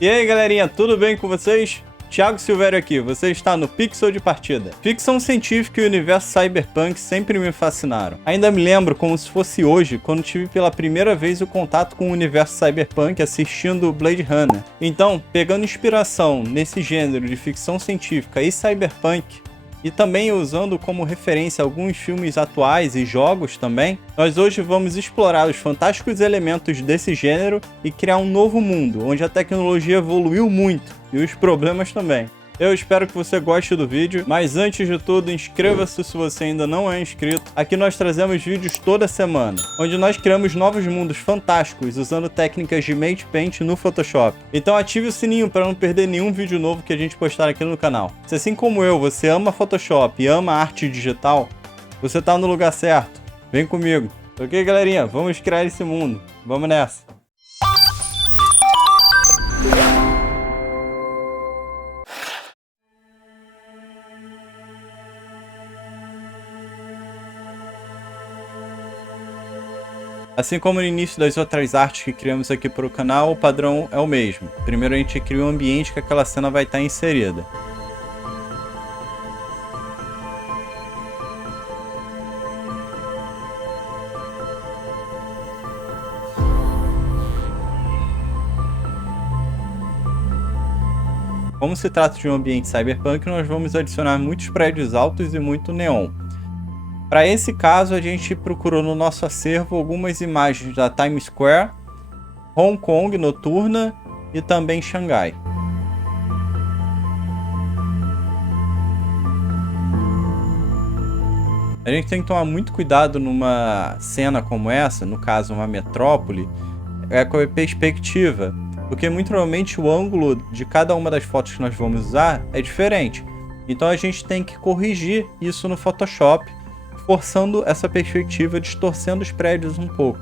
E aí galerinha, tudo bem com vocês? Thiago Silvério aqui, você está no Pixel de Partida. Ficção científica e o universo cyberpunk sempre me fascinaram. Ainda me lembro como se fosse hoje, quando tive pela primeira vez o contato com o universo cyberpunk assistindo Blade Runner. Então, pegando inspiração nesse gênero de ficção científica e cyberpunk, e também usando como referência alguns filmes atuais e jogos também, nós hoje vamos explorar os fantásticos elementos desse gênero e criar um novo mundo, onde a tecnologia evoluiu muito, e os problemas também. Eu espero que você goste do vídeo, mas antes de tudo, inscreva-se se você ainda não é inscrito. Aqui nós trazemos vídeos toda semana, onde nós criamos novos mundos fantásticos usando técnicas de Made Paint no Photoshop. Então ative o sininho para não perder nenhum vídeo novo que a gente postar aqui no canal. Se assim como eu, você ama Photoshop e ama arte digital, você está no lugar certo. Vem comigo. Ok, galerinha? Vamos criar esse mundo. Vamos nessa. Assim como no início das outras artes que criamos aqui para o canal, o padrão é o mesmo. Primeiro a gente cria um ambiente que aquela cena vai estar inserida. Como se trata de um ambiente cyberpunk, nós vamos adicionar muitos prédios altos e muito neon. Para esse caso, a gente procurou no nosso acervo algumas imagens da Times Square, Hong Kong noturna e também Xangai. A gente tem que tomar muito cuidado numa cena como essa, no caso uma metrópole, com a perspectiva, porque muito provavelmente o ângulo de cada uma das fotos que nós vamos usar é diferente. Então a gente tem que corrigir isso no Photoshop, forçando essa perspectiva, distorcendo os prédios um pouco.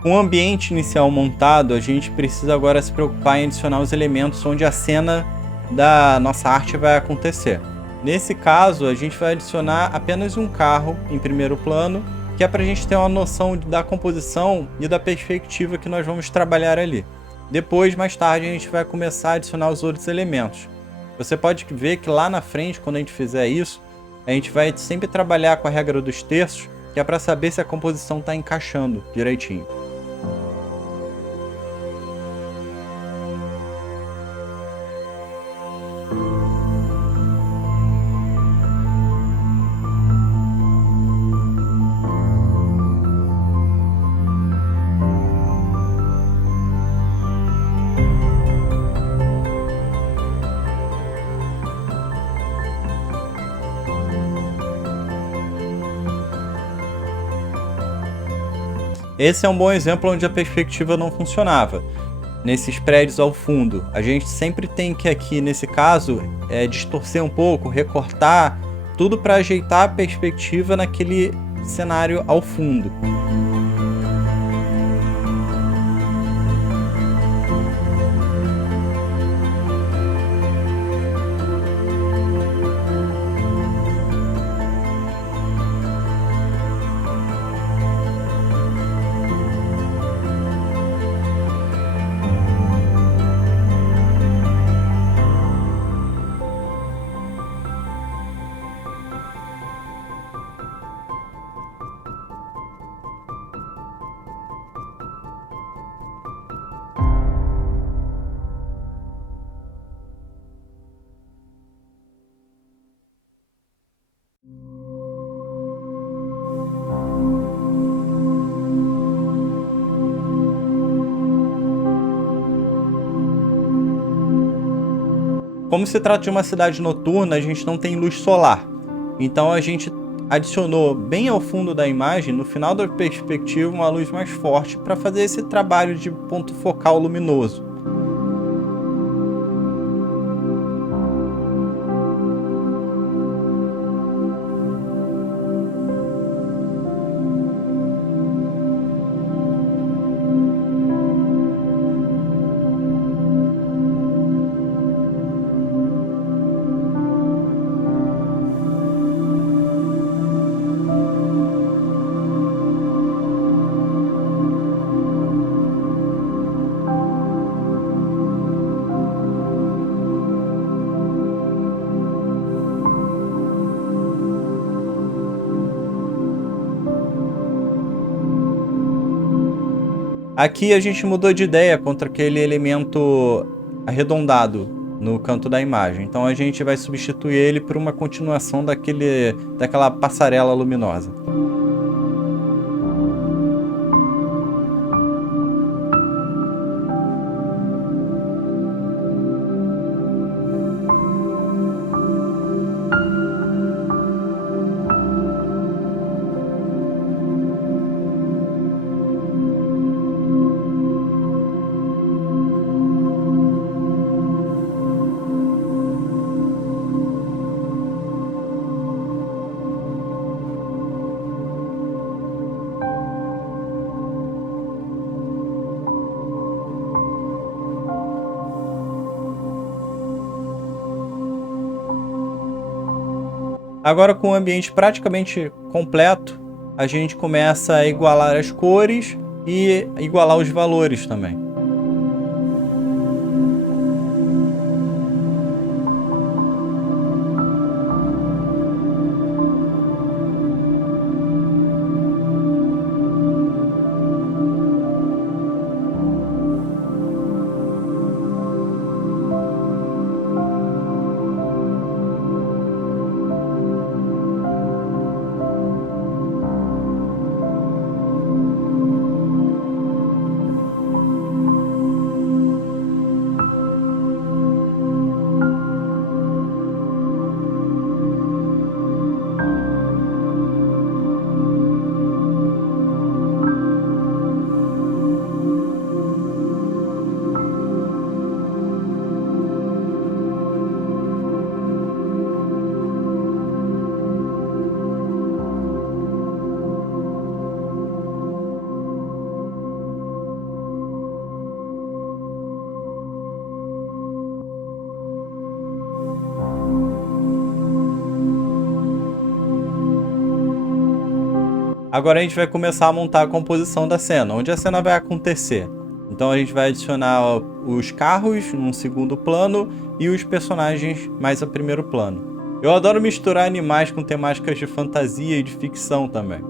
Com o ambiente inicial montado, a gente precisa agora se preocupar em adicionar os elementos onde a cena da nossa arte vai acontecer. Nesse caso, a gente vai adicionar apenas um carro em primeiro plano, que é para a gente ter uma noção da composição e da perspectiva que nós vamos trabalhar ali. Depois, mais tarde, a gente vai começar a adicionar os outros elementos. Você pode ver que lá na frente, quando a gente fizer isso, a gente vai sempre trabalhar com a regra dos terços, que é para saber se a composição está encaixando direitinho. Esse é um bom exemplo onde a perspectiva não funcionava. Nesses prédios ao fundo, a gente sempre tem que aqui, nesse caso, distorcer um pouco, recortar, tudo para ajeitar a perspectiva naquele cenário ao fundo. Como se trata de uma cidade noturna, a gente não tem luz solar. Então a gente adicionou bem ao fundo da imagem, no final da perspectiva, uma luz mais forte para fazer esse trabalho de ponto focal luminoso. Aqui a gente mudou de ideia contra aquele elemento arredondado no canto da imagem. Então a gente vai substituir ele por uma continuação daquela passarela luminosa. Agora, com o ambiente praticamente completo, a gente começa a igualar as cores e igualar os valores também. Agora a gente vai começar a montar a composição da cena, onde a cena vai acontecer. Então a gente vai adicionar os carros num segundo plano e os personagens mais a primeiro plano. Eu adoro misturar animais com temáticas de fantasia e de ficção também.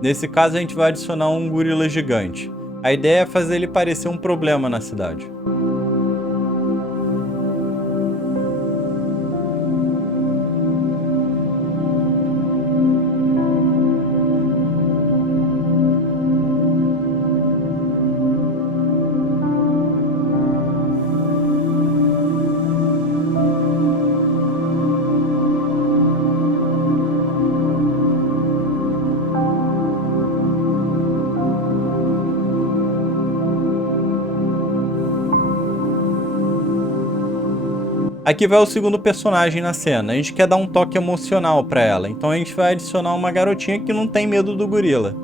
Nesse caso a gente vai adicionar um gorila gigante. A ideia é fazer ele parecer um problema na cidade. Aqui vai o segundo personagem na cena. A gente quer dar um toque emocional pra ela. Então a gente vai adicionar uma garotinha que não tem medo do gorila.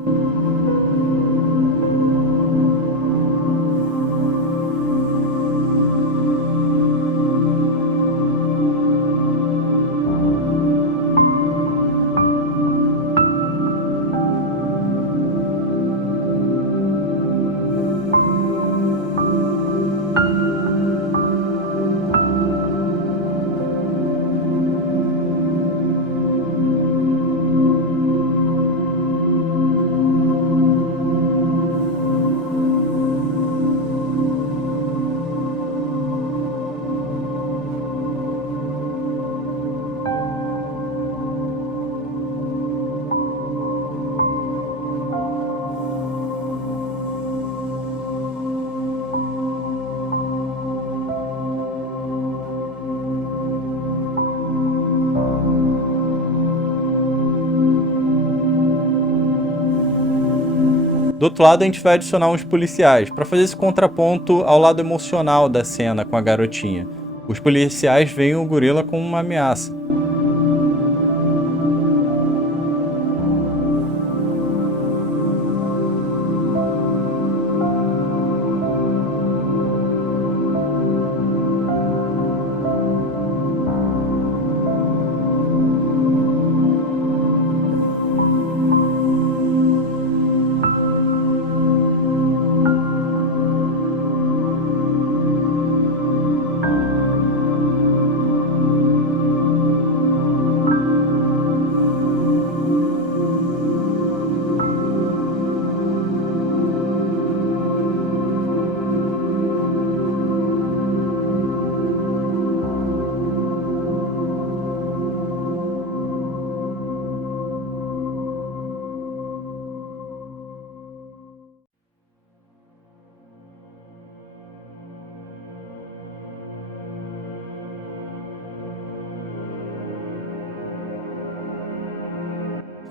Do outro lado, a gente vai adicionar uns policiais, para fazer esse contraponto ao lado emocional da cena com a garotinha. Os policiais veem o gorila como uma ameaça.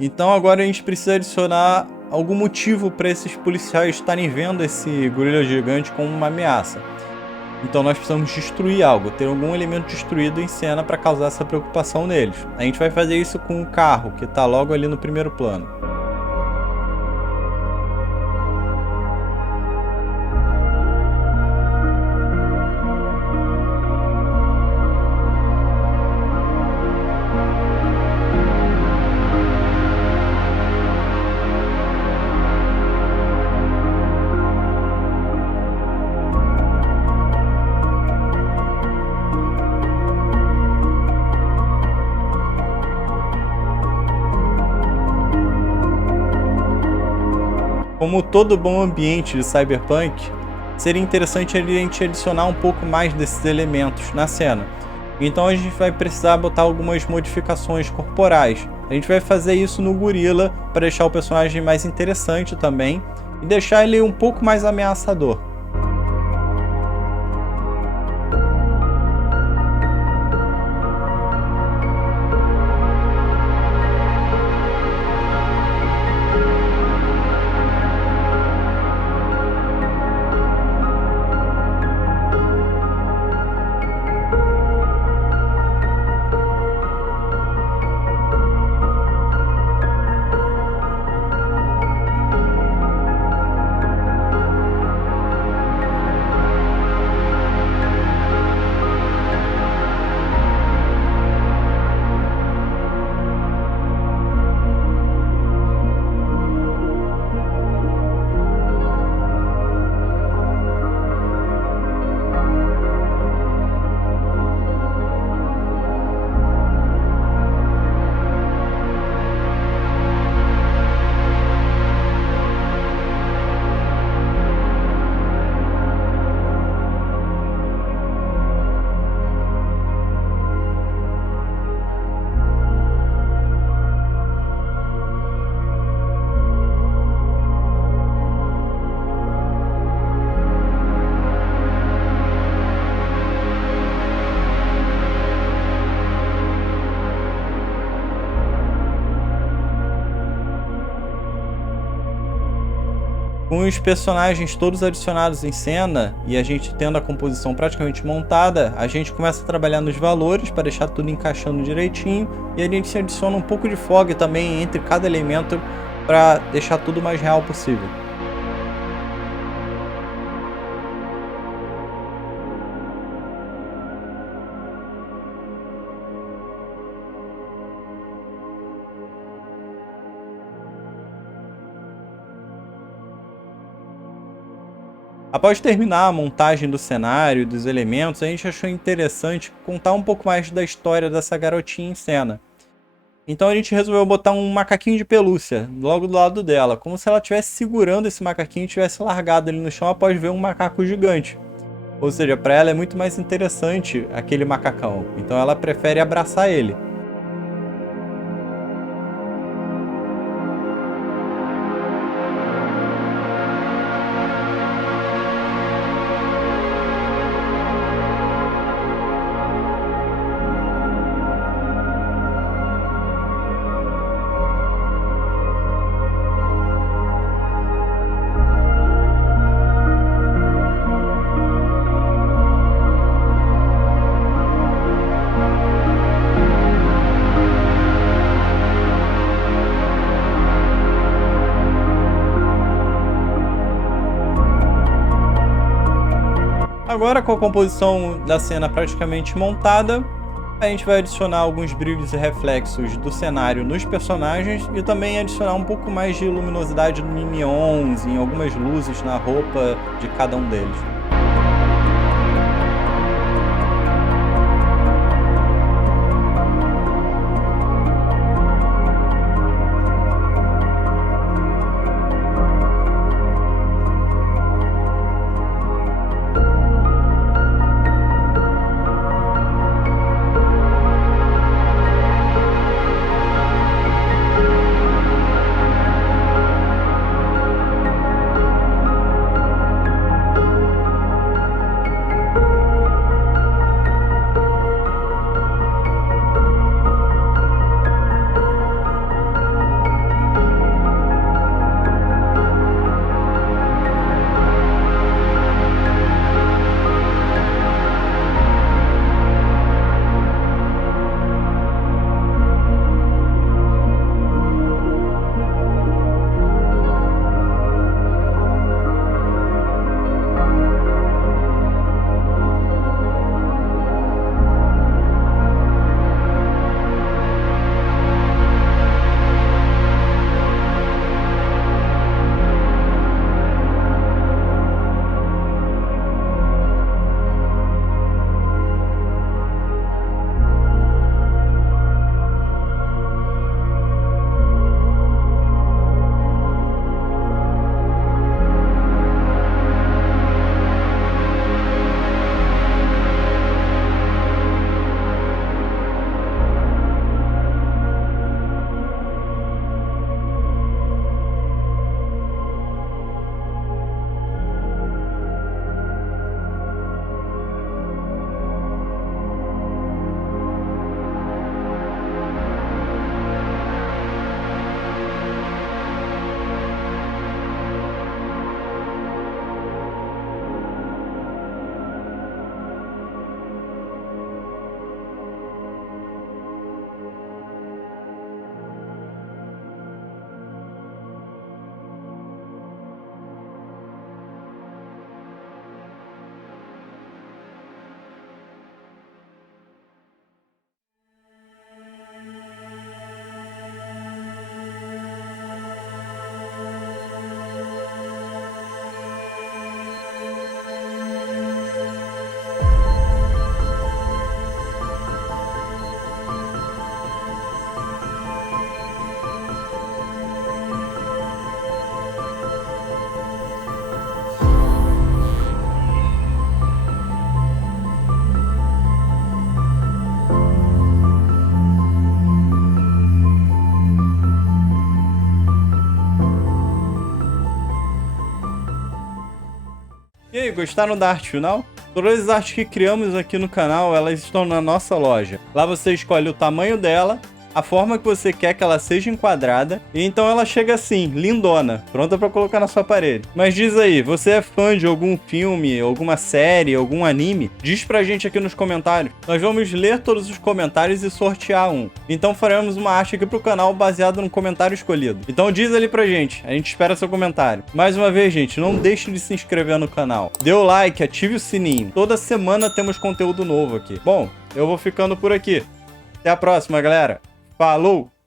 Então agora a gente precisa adicionar algum motivo para esses policiais estarem vendo esse gorila gigante como uma ameaça. Então nós precisamos destruir algo, ter algum elemento destruído em cena para causar essa preocupação neles. A gente vai fazer isso com o carro, que está logo ali no primeiro plano. Como todo bom ambiente de Cyberpunk, seria interessante a gente adicionar um pouco mais desses elementos na cena. Então a gente vai precisar botar algumas modificações corporais. A gente vai fazer isso no gorila para deixar o personagem mais interessante também e deixar ele um pouco mais ameaçador. Com os personagens todos adicionados em cena e a gente tendo a composição praticamente montada, a gente começa a trabalhar nos valores para deixar tudo encaixando direitinho e a gente adiciona um pouco de fog também entre cada elemento para deixar tudo o mais real possível. Após terminar a montagem do cenário e dos elementos, a gente achou interessante contar um pouco mais da história dessa garotinha em cena. Então a gente resolveu botar um macaquinho de pelúcia logo do lado dela, como se ela estivesse segurando esse macaquinho e tivesse largado ele no chão após ver um macaco gigante. Ou seja, para ela é muito mais interessante aquele macacão, então ela prefere abraçar ele. Agora, com a composição da cena praticamente montada, a gente vai adicionar alguns brilhos e reflexos do cenário nos personagens e também adicionar um pouco mais de luminosidade em neons, em algumas luzes na roupa de cada um deles. aí, gostaram da arte final? Todas as artes que criamos aqui no canal, elas estão na nossa loja. Lá você escolhe o tamanho dela, a forma que você quer que ela seja enquadrada, e então ela chega assim, lindona, pronta pra colocar na sua parede. Mas diz aí, você é fã de algum filme, alguma série, algum anime? Diz pra gente aqui nos comentários. Nós vamos ler todos os comentários e sortear um. Então faremos uma arte aqui pro canal baseado no comentário escolhido. Então diz ali pra gente, a gente espera seu comentário. Mais uma vez, gente, não deixe de se inscrever no canal. Dê o like, ative o sininho. Toda semana temos conteúdo novo aqui. Bom, eu vou ficando por aqui. Até a próxima, galera. Falou!